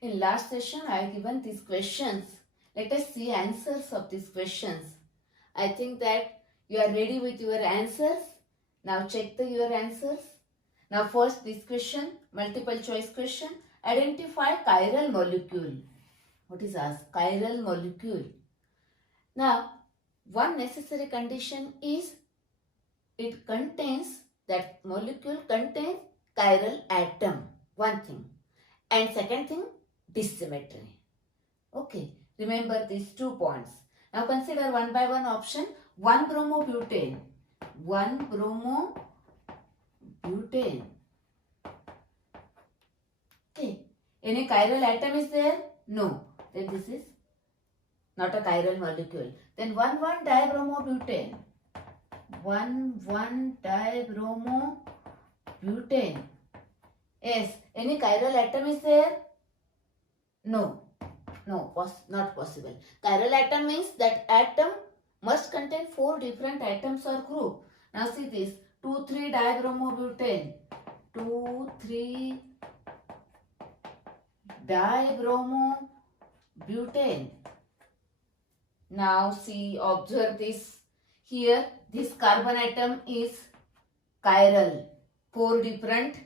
In last session, I have given these questions. Let us see answers of these questions. I think that you are ready with your answers. Now check your answers. Now first this question, multiple choice question. Identify chiral molecule. What is asked? Chiral molecule. Now, one necessary condition is that molecule contains chiral atom. One thing. And second thing, dissymmetry. Okay, remember these 2 points. Now consider one by one option. 1-bromobutane. 1-bromobutane. Okay, any chiral atom is there? No. Then this is not a chiral molecule. Then 1,1-dibromobutane. 1,1-dibromobutane. Yes, any chiral atom is there? No, not possible. Chiral atom means that atom must contain 4 different atoms or group. Now see this, 2,3-dibromobutane. 2,3-dibromobutane. Now see, observe this. Here, this carbon atom is chiral. 4 different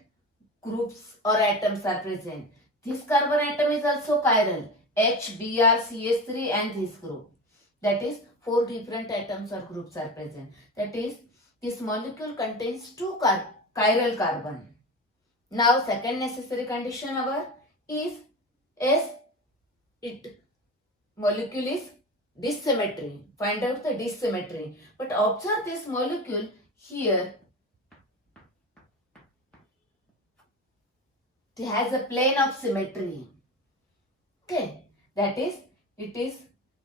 groups or atoms are present. This carbon atom is also chiral. H, Br, CH3 and this group. That is 4 different atoms or groups are present. That is, this molecule contains 2 chiral carbon. Now second necessary condition is molecule is dissymmetry. Find out the dissymmetry. But observe this molecule here. It has a plane of symmetry. Okay, that is,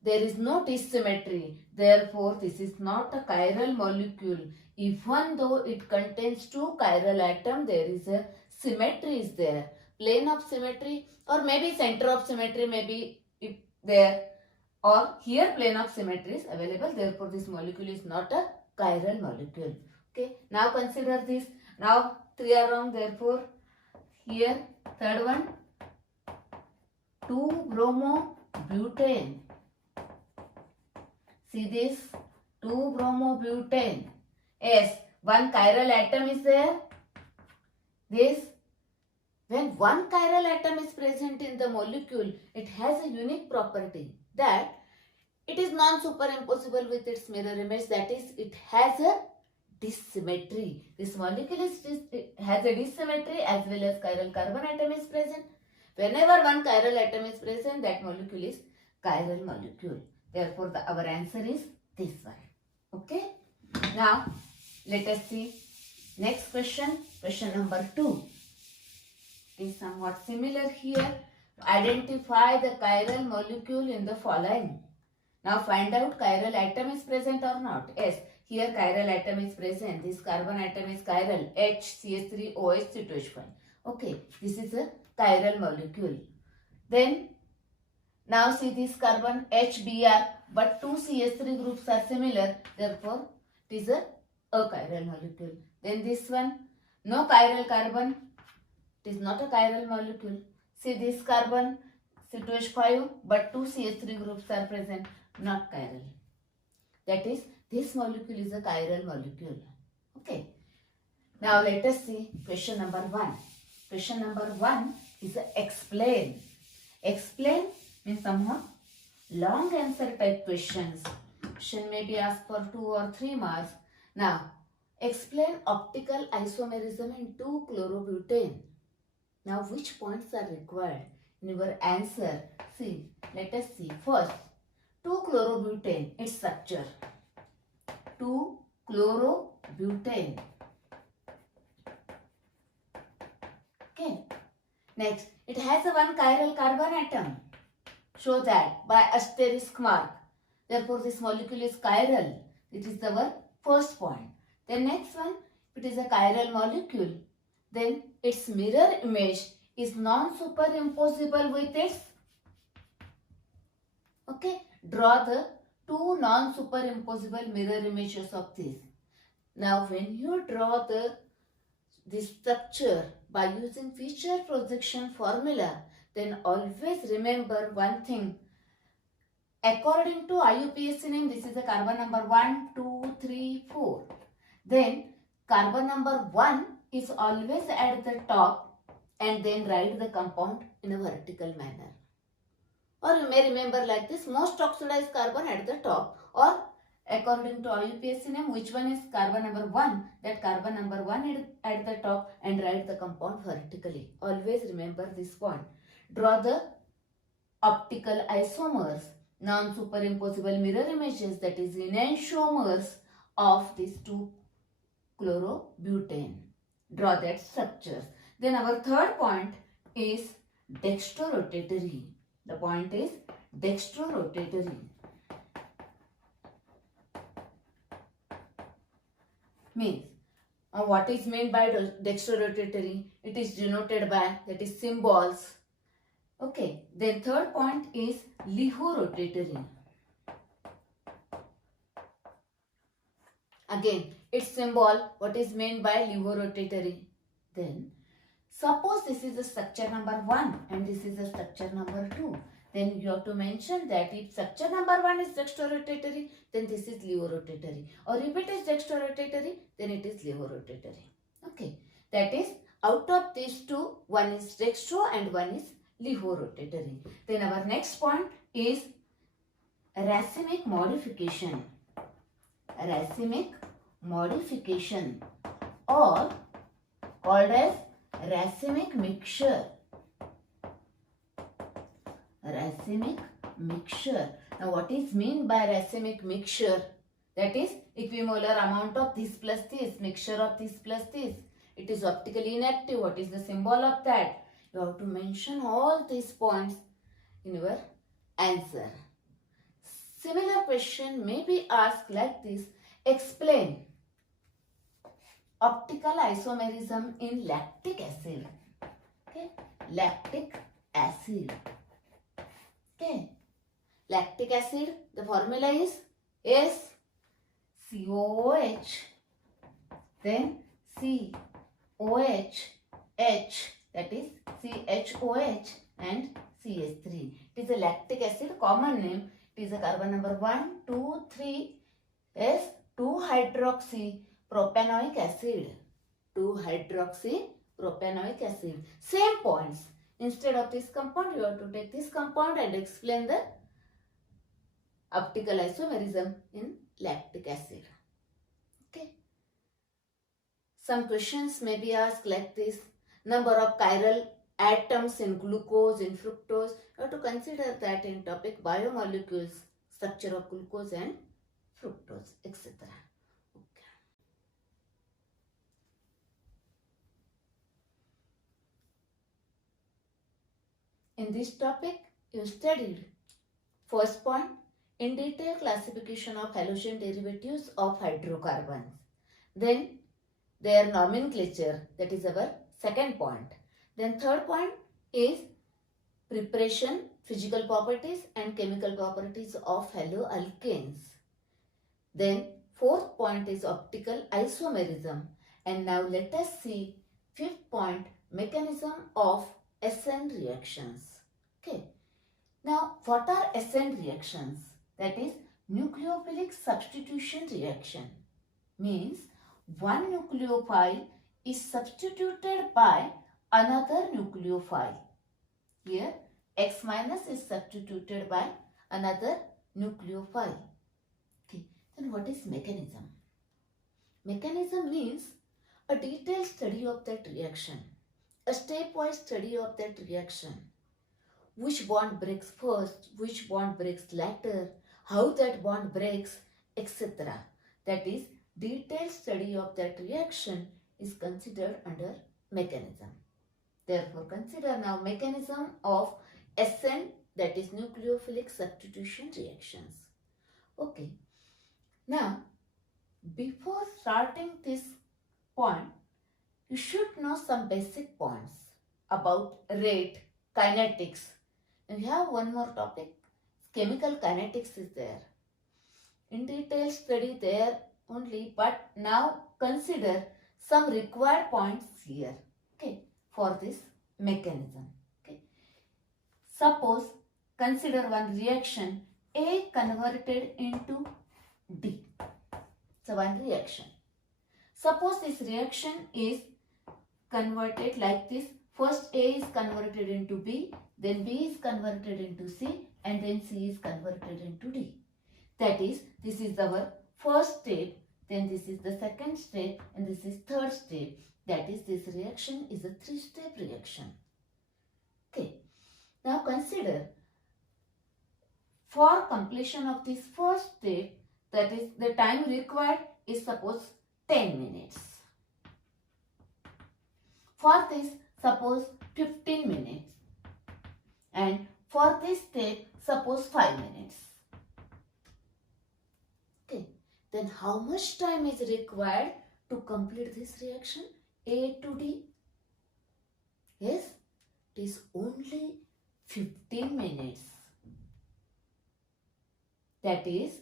there is no dissymmetry. Therefore, this is not a chiral molecule. Even though it contains 2 chiral atoms, there is a symmetry is there. Plane of symmetry or maybe center of symmetry may be there. Or here plane of symmetry is available. Therefore, this molecule is not a chiral molecule. Okay, now consider this. Now 3 are wrong. Therefore, here third one, 2-bromobutane. See this, 2-bromobutane. Yes, 1 chiral atom is there. This, when 1 chiral atom is present in the molecule, it has a unique property that it is non-superimposable with its mirror image. That is, it has a dissymmetry. This molecule has a dissymmetry as well as chiral carbon atom is present. Whenever 1 chiral atom is present, that molecule is chiral molecule. Therefore, our answer is this one. Okay. Now, let us see next question. Question number 2 is somewhat similar here. Identify the chiral molecule in the following. Now, find out chiral atom is present or not. Yes. Here chiral atom is present. This carbon atom is chiral. H, CH3, OH, C2H5. Okay, this is a chiral molecule. Then, now see this carbon HBr, but 2 CH3 groups are similar. Therefore, it is a chiral molecule. Then this one, no chiral carbon. It is not a chiral molecule. See this carbon, C2H5, but 2 CH3 groups are present. Not chiral. That is, this molecule is a chiral molecule. Okay. Now let us see question number 1. Question number 1 is explain. Explain means somehow long answer type questions. Question may be asked for 2 or 3 marks. Now, explain optical isomerism in 2-chlorobutane. Now, which points are required in your answer? See, let us see. First, 2-chlorobutane, its structure. 2-chlorobutane. Okay. Next, it has a 1 chiral carbon atom. Show that by asterisk mark. Therefore, this molecule is chiral. It is our first point. The next one, it is a chiral molecule. Then its mirror image is non-superimposable with its. Okay. Draw the 2 non-superimposable mirror images of this. Now, when you draw this structure by using feature projection formula, then always remember one thing. According to IUPAC name, this is the carbon number 1, 2, 3, 4. Then carbon number 1 is always at the top and then write the compound in a vertical manner. Or you may remember like this, most oxidized carbon at the top, or according to IUPAC name, which one is carbon number 1, that carbon number 1 at the top and write the compound vertically. Always remember this point. Draw the optical isomers, non-superimposable mirror images, that is enantiomers of these two chlorobutane. Draw that structures. Then our third point is dextrorotatory. The point is dextrorotatory. Means, what is meant by dextrorotatory? It is denoted by, that is, symbols. Okay, then third point is lihorotatory. Again, its symbol, what is meant by lihorotatory? Then, suppose this is the structure number 1 and this is the structure number 2. Then you have to mention that if structure number 1 is dextrorotatory, then this is lihorotatory. Or if it is dextrorotatory, then it is lihorotatory. Okay, that is, out of these two, one is dextro and one is lihorotatory. Then our next point is racemic modification. Racemic modification, or called as racemic mixture. Racemic mixture. Now what is meant by racemic mixture? That is equimolar amount of this plus this, mixture of this plus this. It is optically inactive. What is the symbol of that? You have to mention all these points in your answer. Similar question may be asked like this. Explain optical isomerism in lactic acid. Okay, lactic acid. Okay, lactic acid, the formula is SCOOH, then COH, H, that is CHOH and CH3. It is a lactic acid, common name. It is a carbon number 1, 2, 3 is 2-hydroxypropanoic acid. 2-hydroxypropanoic acid. Same points. Instead of this compound, you have to take this compound and explain the optical isomerism in lactic acid. Okay. Some questions may be asked like this. Number of chiral atoms in glucose, in fructose. You have to consider that in topic biomolecules, structure of glucose and fructose, etc. Okay. In this topic, you studied first point, in detail classification of halogen derivatives of hydrocarbons. Then their nomenclature, that is our second point. Then third point is preparation, physical properties and chemical properties of haloalkanes. Then fourth point is optical isomerism. And now let us see fifth point, mechanism of SN reactions. Okay. Now what are SN reactions? That is nucleophilic substitution reaction. Means one nucleophile is substituted by another nucleophile. Here X minus is substituted by another nucleophile. Okay. Then what is mechanism? Mechanism means a detailed study of that reaction, a stepwise study of that reaction. Which bond breaks first, which bond breaks later, how that bond breaks, etc. That is, detailed study of that reaction is considered under mechanism. Therefore, consider now mechanism of SN, that is nucleophilic substitution reactions. Okay. Now, before starting this point, you should know some basic points about rate, kinetics. And we have one more topic, chemical kinetics is there. In detail study there only, but now consider some required points here, okay, for this mechanism. Okay. Suppose, consider one reaction A converted into D. So one reaction. Suppose this reaction is converted like this. First A is converted into B, then B is converted into C, and then C is converted into D. That is, this is our first step, then this is the second step, and this is third step. That is, this reaction is a three-step reaction. Okay. Now consider, for completion of this first step, that is, the time required is suppose 10 minutes. For this, suppose 15 minutes. And for this step, suppose 5 minutes. Okay. Then how much time is required to complete this reaction A to D? Yes, it is only 15 minutes. That is,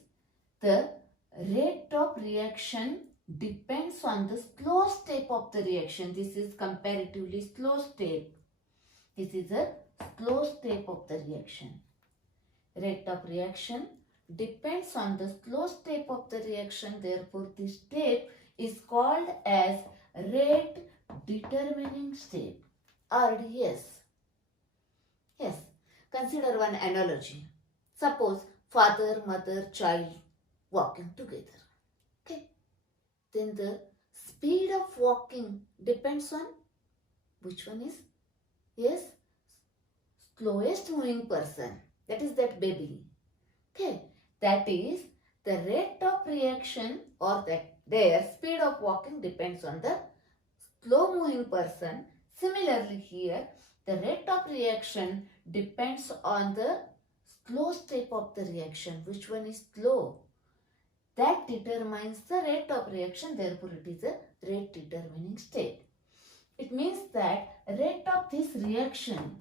the rate of reaction depends on the slow step of the reaction. This is comparatively slow step. This is a slow step of the reaction. Rate of reaction depends on the slow step of the reaction. Therefore, this step is called as rate determining step, RDS. Yes. Consider one analogy. Suppose father, mother, child walking together. Okay. Then the speed of walking depends on which one is? Yes, slowest moving person. That is that baby. Okay. That is, the rate of reaction or that their speed of walking depends on the slow moving person. Similarly here, the rate of reaction depends on the slow step of the reaction. Which one is slow? That determines the rate of reaction. Therefore, it is a rate determining step. It means that rate of this reaction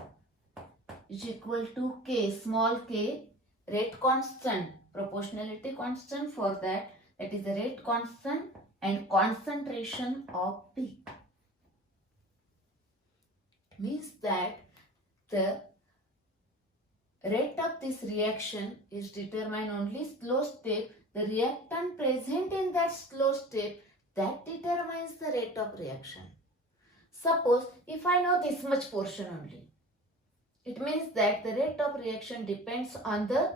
is equal to K, small k, rate constant, proportionality constant for that. That is the rate constant and concentration of P. It means that the rate of this reaction is determined only slow step. The reactant present in that slow step, that determines the rate of reaction. Suppose if I know this much portion only, it means that the rate of reaction depends on the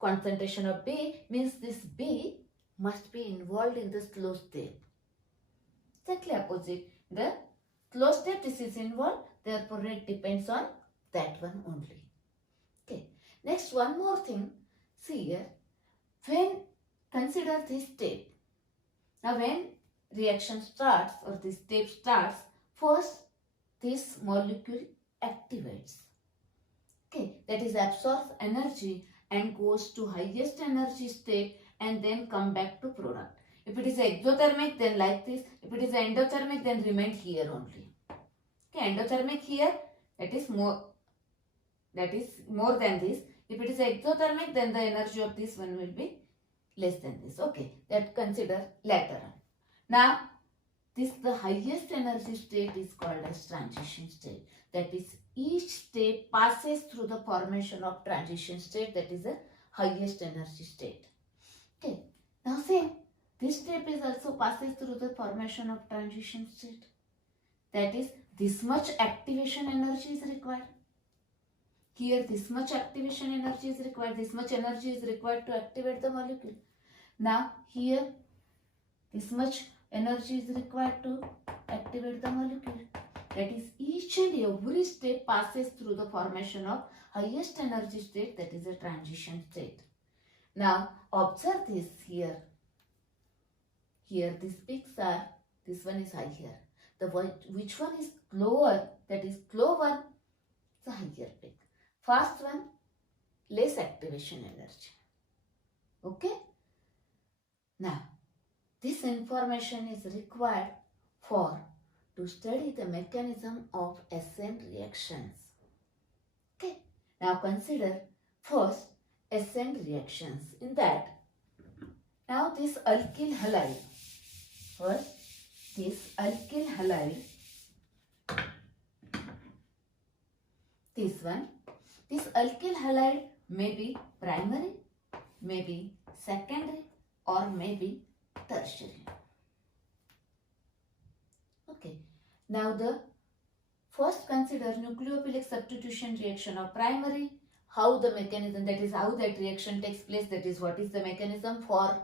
concentration of B, means this B must be involved in the slow step. Exactly opposite. The slow step, this is involved, therefore rate depends on that one only. Okay. Next, one more thing. See here. When consider this step. Now when reaction starts or this step starts, first this molecule activates. Okay, that is absorbs energy and goes to highest energy state and then come back to product. If it is exothermic, then like this. If it is endothermic, then remain here only. Okay, endothermic here, that is more than this. If it is exothermic, then the energy of this one will be less than this. Okay, that consider later on. Now, this the highest energy state is called as transition state. That is, each step passes through the formation of transition state. That is the highest energy state. Okay, now see, this step is also passes through the formation of transition state. That is, this much activation energy is required. Here this much activation energy is required, this much energy is required to activate the molecule. Now here this much energy is required to activate the molecule. That is, each and every step passes through the formation of highest energy state, that is a transition state. Now observe this here. Here these peaks are, this one is higher. Which one is lower, that is slow one, the higher peak. Fast one, less activation energy. Okay. Now, this information is required to study the mechanism of SN reactions. Okay. Now consider first SN reactions. In that, now this alkyl halide. First, this alkyl halide. this one. This alkyl halide may be primary, may be secondary, or may be tertiary. Okay. Now the first consider nucleophilic substitution reaction of primary. How the mechanism, that is how that reaction takes place, that is what is the mechanism for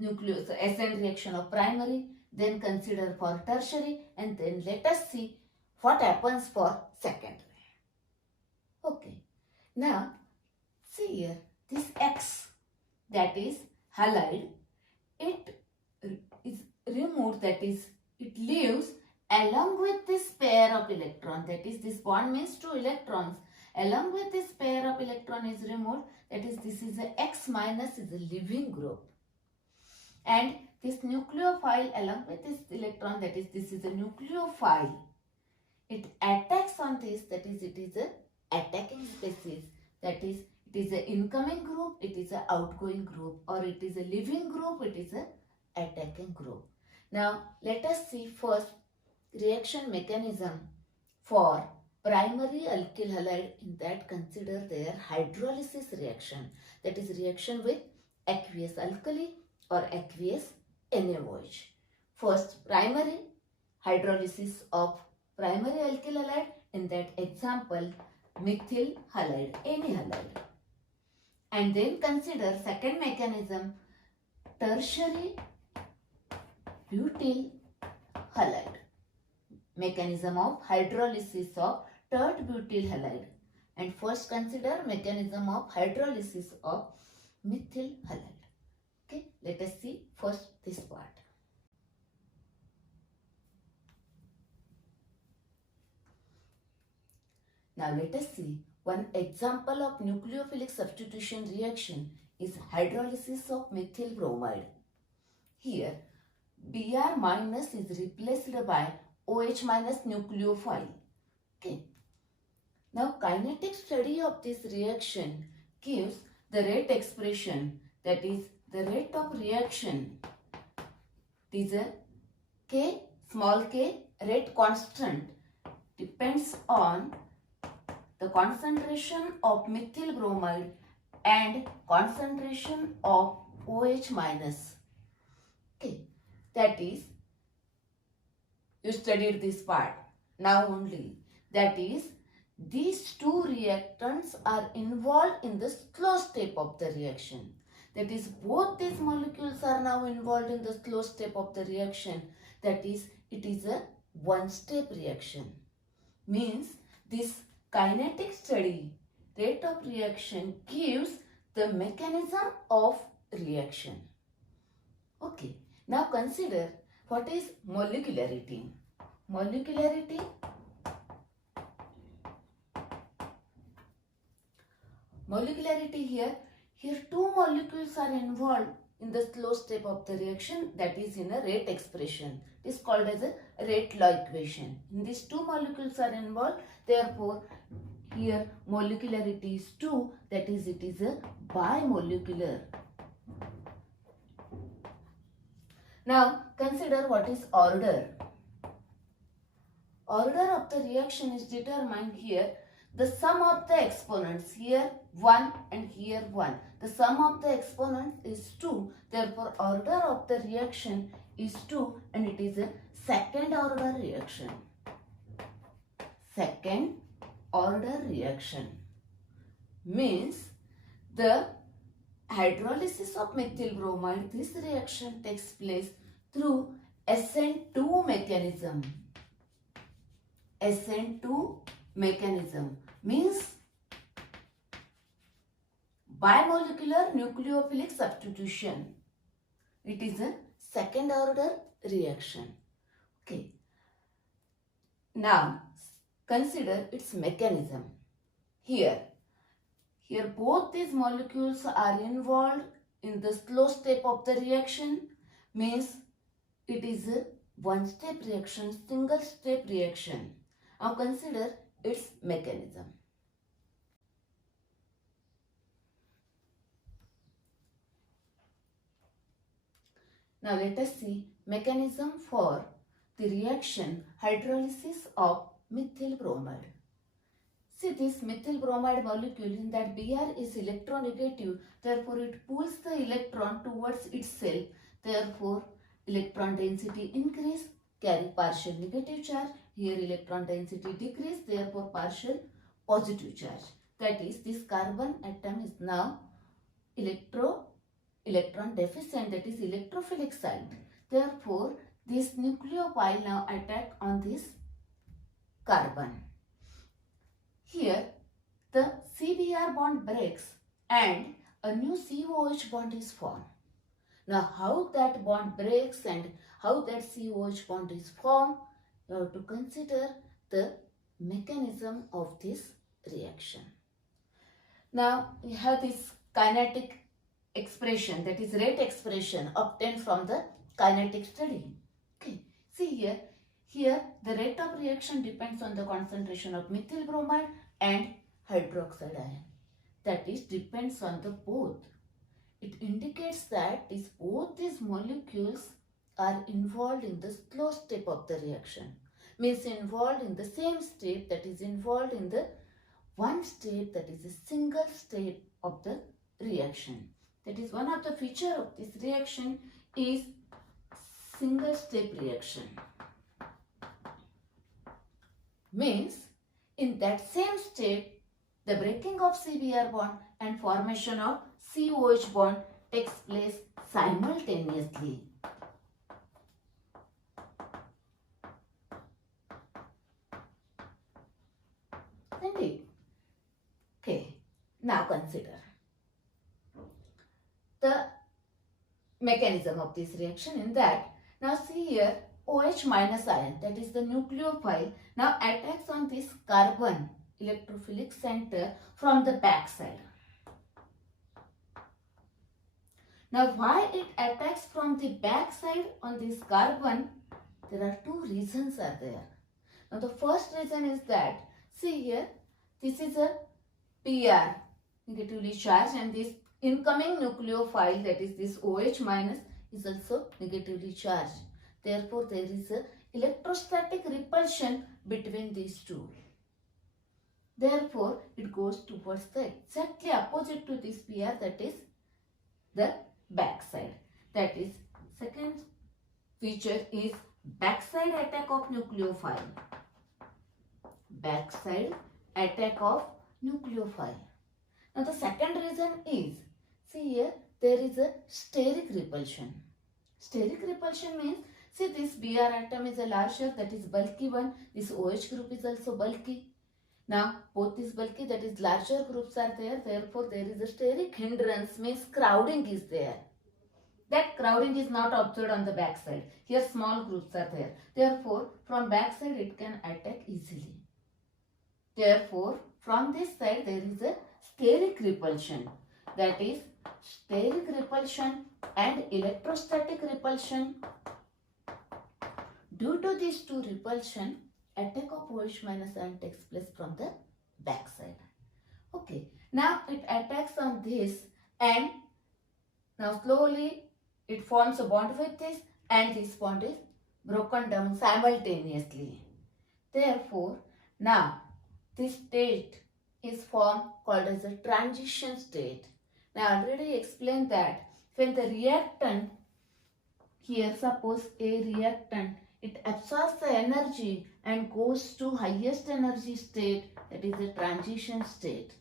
SN reaction of primary. Then consider for tertiary, and then let us see what happens for secondary. Okay. Now see here, this X, that is halide, it is removed, that is it leaves along with this pair of electrons, that is this bond means 2 electrons, along with this pair of electron is removed, that is this is a X minus is a leaving group, and this nucleophile along with this electron, that is this is a nucleophile, it attacks on this, that is it is a attacking species, that is it is a incoming group, it is a outgoing group, or it is a leaving group, it is a attacking group. Now let us see first reaction mechanism for primary alkyl halide. In that consider their hydrolysis reaction, that is reaction with aqueous alkali or aqueous NaOH. First primary hydrolysis of primary alkyl halide, in that example methyl halide, any halide. And then consider second mechanism tertiary butyl halide, mechanism of hydrolysis of tert butyl halide. And first consider mechanism of hydrolysis of methyl halide. Okay, let us see first this part. Now let us see one example of nucleophilic substitution reaction is hydrolysis of methyl bromide. Here Br minus is replaced by OH minus nucleophile. Okay. Now kinetic study of this reaction gives the rate expression, that is the rate of reaction. It is a K, small k, rate constant depends on the concentration of methyl bromide and concentration of OH minus. Okay, that is, you studied this part now only, that is these two reactants are involved in the slow step of the reaction. That is, both these molecules are now involved in the slow step of the reaction. That is, it is a one-step reaction. Means this kinetic study, rate of reaction, gives the mechanism of reaction. Okay, now consider what is molecularity. Molecularity, here two molecules are involved in the slow step of the reaction, that is in a rate expression. It is called as a rate law equation. In these two molecules are involved, therefore here molecularity is 2, that is it is a bimolecular. Now consider what is order. Order of the reaction is determined here. The sum of the exponents, here 1 and here 1. The sum of the exponents is 2. Therefore, order of the reaction is 2 and it is a second order reaction. Second order reaction means the hydrolysis of methyl bromide, this reaction takes place through SN2 mechanism. SN2 mechanism means bimolecular nucleophilic substitution. It is a second order reaction. Okay. Now consider its mechanism. Here both these molecules are involved in the slow step of the reaction, means it is a one-step reaction, single step reaction. Now consider its mechanism. Now let us see mechanism for the reaction hydrolysis of methyl bromide. See this methyl bromide molecule in that Br is electronegative, therefore it pulls the electron towards itself, therefore electron density increase, carry partial negative charge, here electron density decrease, therefore partial positive charge. That is, this carbon atom is now electron deficient, that is electrophilic site. Therefore, this nucleophile now attack on this carbon. Here, the CBr bond breaks and a new COH bond is formed. Now, how that bond breaks and how that COH bond is formed, you have to consider the mechanism of this reaction. Now, we have this kinetic expression, that is rate expression obtained from the kinetic study. Okay, see here the rate of reaction depends on the concentration of methyl bromide and hydroxide ion. That is, depends on the both. It indicates that both these molecules are involved in the slow step of the reaction. Means involved in the same step, that is involved in the one step, that is a single step of the reaction. That is, one of the feature of this reaction is single step reaction. Means in that same step, the breaking of CBr bond and formation of COH bond takes place simultaneously. Isn't it? Okay, now consider the mechanism of this reaction in that. Now see here, OH minus ion, that is the nucleophile, now attacks on this carbon electrophilic center from the back side. Now why it attacks from the back side on this carbon? There are two reasons are there. Now the first reason is that, see here, this is a Pr, negatively charged, and this incoming nucleophile, that is this OH minus, is also negatively charged. Therefore, there is a electrostatic repulsion between these two. Therefore, it goes towards the exactly opposite to this Pr, that is the backside. That is, second feature is backside attack of nucleophile. Backside attack of nucleophile. Now the second reason is, see here, there is a steric repulsion. Steric repulsion means, see this Br atom is a larger, that is bulky one, this OH group is also bulky. Now both is bulky, that is larger groups are there, therefore there is a steric hindrance, means crowding is there. That crowding is not observed on the backside. Here small groups are there. Therefore from backside it can attack easily. Therefore from this side there is a steric repulsion. That is, steric repulsion and electrostatic repulsion. Due to these two repulsion, attack of OH minus ion takes place from the backside. Okay, now it attacks on this and now slowly it forms a bond with this and this bond is broken down simultaneously. Therefore, now this state is formed called as a transition state. Now I already explained that when the reactant, here suppose a reactant, it absorbs the energy and goes to highest energy state, that is a transition state.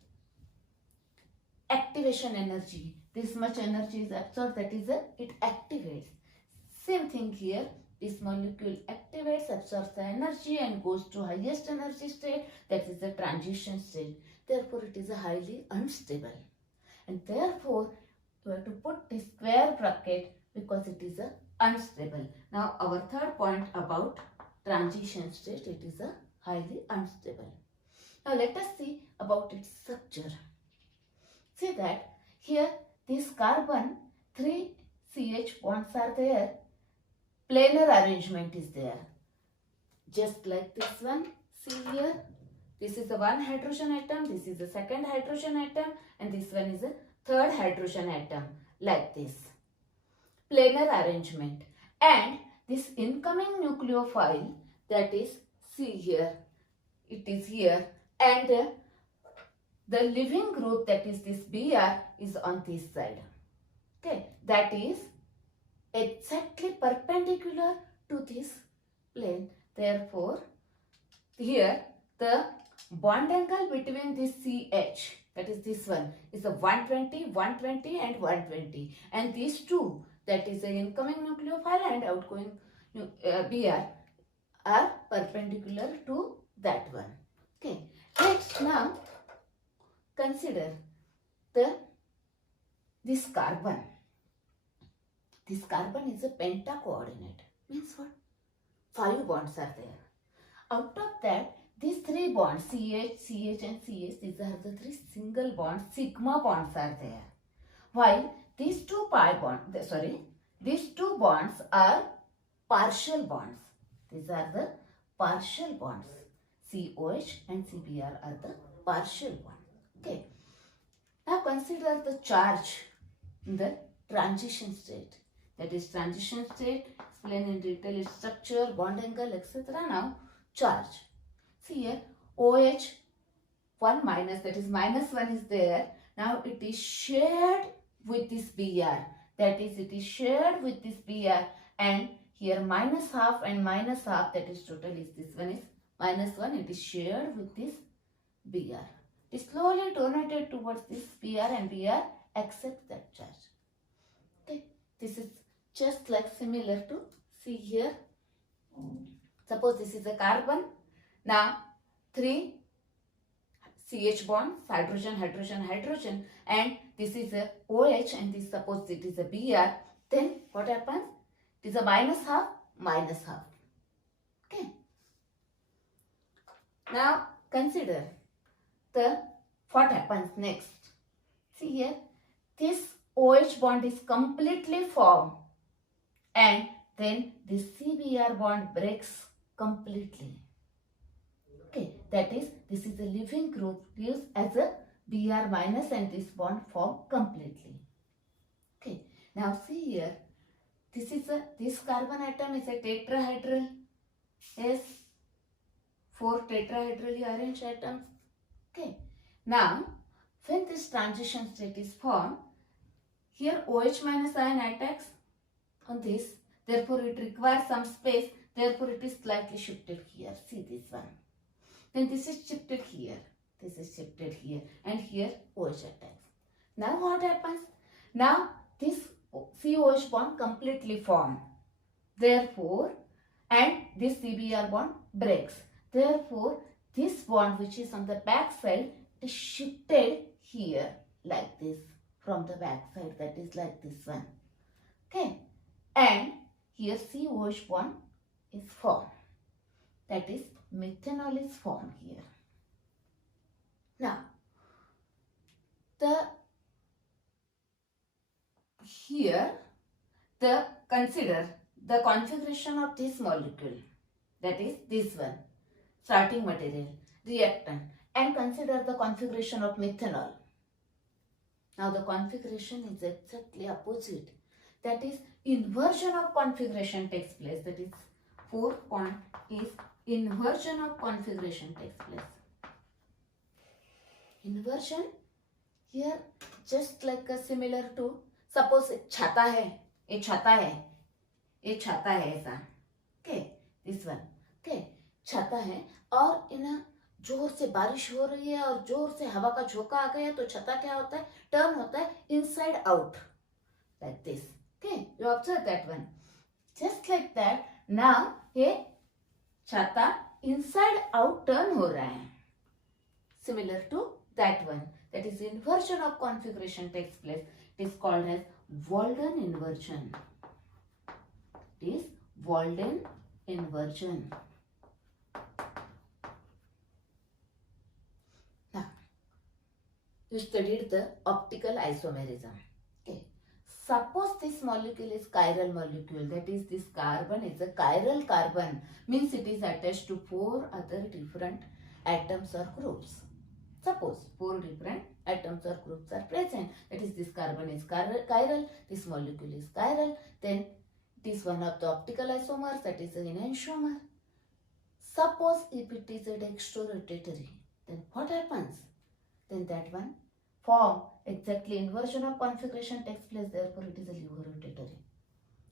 Activation energy, this much energy is absorbed, that is it activates. Same thing here, this molecule activates, absorbs the energy and goes to highest energy state, that is the transition state. Therefore it is a highly unstable. And therefore you have to put the square bracket because it is a unstable. Now our third point about transition state, it is a highly unstable. Now let us see about its structure. See that here this carbon 3 CH bonds are there, planar arrangement is there. Just like this one, see here, this is the one hydrogen atom, this is the second hydrogen atom and this one is the third hydrogen atom, like this. Planar arrangement. And this incoming nucleophile, that is, see here, it is here, and the living group, that is this Br, is on this side. Okay, that is exactly perpendicular to this plane. Therefore, here the bond angle between this CH, that is this one, is a 120, 120 and 120. And these two, that is the incoming nucleophile and outgoing Br, are perpendicular to that one. Okay. Next, now consider this carbon. This carbon is a penta-coordinate. Means what? 5 bonds are there. Out of that, these 3 bonds, CH, CH and CH, these are the 3 single bonds, sigma bonds are there. While these two these 2 bonds are partial bonds. These are the partial bonds. COH and CBr are the partial bonds. Okay. Now consider the charge in the transition state. That is transition state, explain in detail its structure, bond angle, etc. Now charge. See here, OH 1 minus, that is minus 1 is there. Now it is shared with this Br. That is, it is shared with this Br, and here minus half and minus half, that is total is this one is minus 1. It is shared with this Br. It is slowly donated towards this Br and Br accepts that charge. Okay, this is just like similar to, see here, suppose this is a carbon. Now 3 CH bonds, hydrogen, hydrogen, hydrogen, and this is a OH and this, suppose it is a Br, then what happens? It is a minus half, minus half. Okay. Now consider what happens next. See here, this OH bond is completely formed and then this CBr bond breaks completely. Okay, that is, this is a living group used as a Br minus and this bond formed completely. Okay, now see here, this carbon atom is a tetrahedral. Yes, 4 tetrahedrally arranged atoms. Okay, now when this transition state is formed, here OH minus ion attacks on this, therefore it requires some space, therefore it is slightly shifted here. See this one. Then this is shifted here, this is shifted here, and here OH attacks. Now what happens? Now this COH bond completely formed. Therefore, and this CBr bond breaks. Therefore, this bond which is on the back side is shifted here like this from the back side, that is like this one. Okay, and here COH bond is formed. That is, methanol is formed here. Now, consider the configuration of this molecule, that is this one, starting material, reactant, and consider the configuration of methanol. Now the configuration is exactly opposite. That is, inversion of configuration takes place. That is, 4th point is inversion of configuration takes place. Inversion here just like a similar to, suppose एक छाता है, ये छाता है, ये छाता है ऐसा. Okay, this one. Okay, छाता है और इन जोर से बारिश हो रही है और जोर से हवा का झोंका आ गया तो छाता क्या होता है, टर्न होता है inside out, like this. Okay, you observe that one. Just like that, now ये छाता इनसाइड आउट टर्न हो रहा है. Similar to that one, that is inversion of configuration takes place. It is called as Walden inversion. It is Walden inversion. Now, you studied the optical isomerism. Okay. Suppose this molecule is chiral molecule, that is, this carbon is a chiral carbon, means it is attached to 4 other different atoms or groups. Suppose 4 different atoms or groups are present, that is, this carbon is chiral, this molecule is chiral, then it is one of the optical isomers, that is an enantiomer. Suppose if it is a dextrorotatory, then what happens? then that one form exactly inversion of configuration takes place, therefore it is a levorotatory.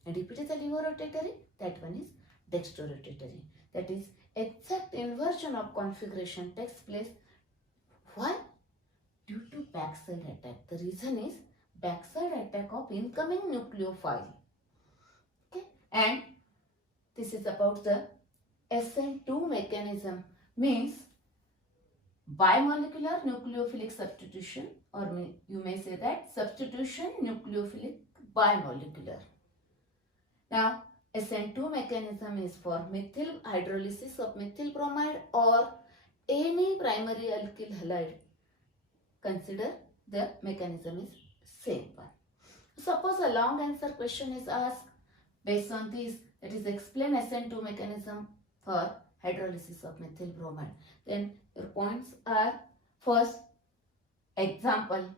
And if it is a levorotatory, that one is dextrorotatory. That is, exact inversion of configuration takes place. Why? Due to backside attack. The reason is backside attack of incoming nucleophile. Okay, and this is about the SN2 mechanism, means biomolecular nucleophilic substitution, or you may say that substitution nucleophilic biomolecular. Now, SN2 mechanism is for methyl hydrolysis of methyl bromide or any primary alkyl halide. Consider the mechanism is same one. Suppose a long answer question is asked based on this, that is explain SN2 mechanism for hydrolysis of methyl bromide. Then your points are, first example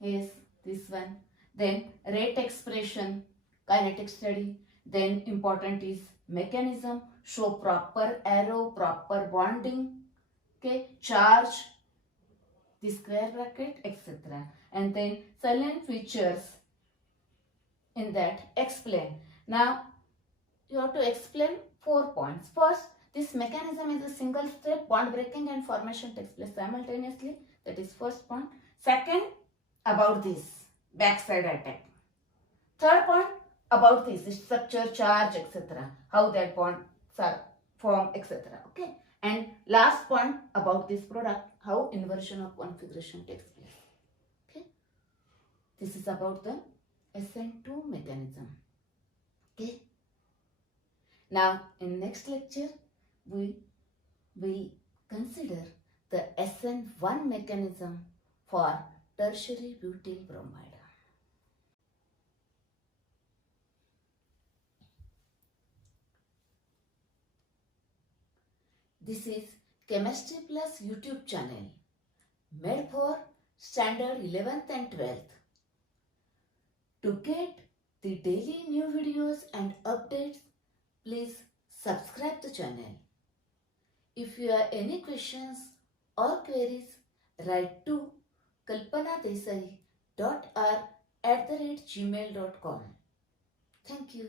is this one, then rate expression, kinetic study, then important is mechanism, show proper arrow, proper bonding, okay, charge, the square bracket, etc. And then salient features in that explain. Now you have to explain 4 points. First, this mechanism is a single step, bond breaking and formation takes place simultaneously. That is first point. Second, about this backside attack. Third point, about this structure, charge, etc. How that bonds are formed, etc. Okay. And last point, about this product, how inversion of configuration takes place. Okay. This is about the SN2 mechanism. Okay. Now, in next lecture, we will consider the SN1 mechanism for tertiary butyl bromide. This is Chemistry Plus YouTube channel made for standard 11th and 12th. To get the daily new videos and updates, please subscribe the channel. If you have any questions or queries, write to kalpanadesai.r@gmail.com. Thank you.